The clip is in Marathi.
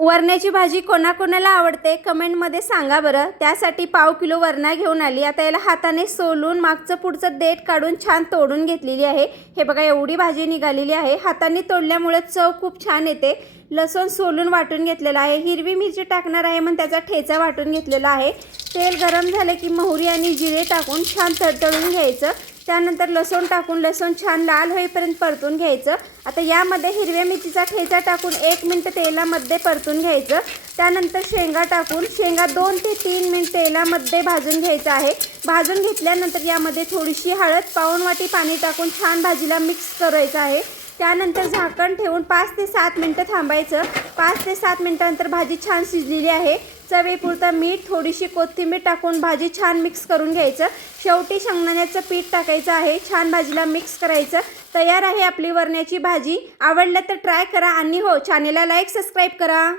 वरण्याची भाजी कोणाकोणाला आवडते कमेंटमध्ये सांगा बरं। त्यासाठी पाव किलो वरणा घेऊन आली। आता याला हाताने सोलून मागचं पुढचं देठ काढून छान तोडून घेतलेली आहे। हे बघा एवढी भाजी निघालेली आहे। हाताने तोडल्यामुळे चव खूप छान येते। लसूण सोलून वाटून घेतलेला आहे। हिरवी मिरची टाकणार आहे म्हणून त्याचा ठेचा वाटून घेतलेला आहे। तेल गरम झाले की मोहरी आणि जिरे टाकून छान तडतडून घ्यायचं। त्यानंतर लसूण टाकून लसूण छान लाल होईपर्यंत परतून घ्यायचं। आता यामध्ये हिरव्या मिरचीचा ठेचा टाकून 1 मिनिट तेलामध्ये परतून घ्यायचं। त्यानंतर शेंगा टाकून शेंगा 2 ते 3 मिनिट तेलामध्ये भाजून घ्यायचं आहे। भाजून घेतल्यानंतर यामध्ये थोडीशी हळद, पाऊण वाटी पाणी टाकून छान भाजीला मिक्स करायचं आहे। त्यानंतर झाकण ठेवून 5 ते 7 मिनिटं थांबायचं। 5 ते 7 मिनिटांनंतर भाजी छान शिजलेली आहे। चवीपुरतं मीठ, थोडीशी कोथिंबीर टाकून भाजी छान मिक्स करून घ्यायचं। शेवटी शेंगदाण्याचं पीठ टाकायचं आहे। छान भाजीला मिक्स करायचं। तयार आहे आपली वरण्याची भाजी। आवडलं तर ट्राय करा आणि हो, चॅनेलला लाईक, सबस्क्राईब करा।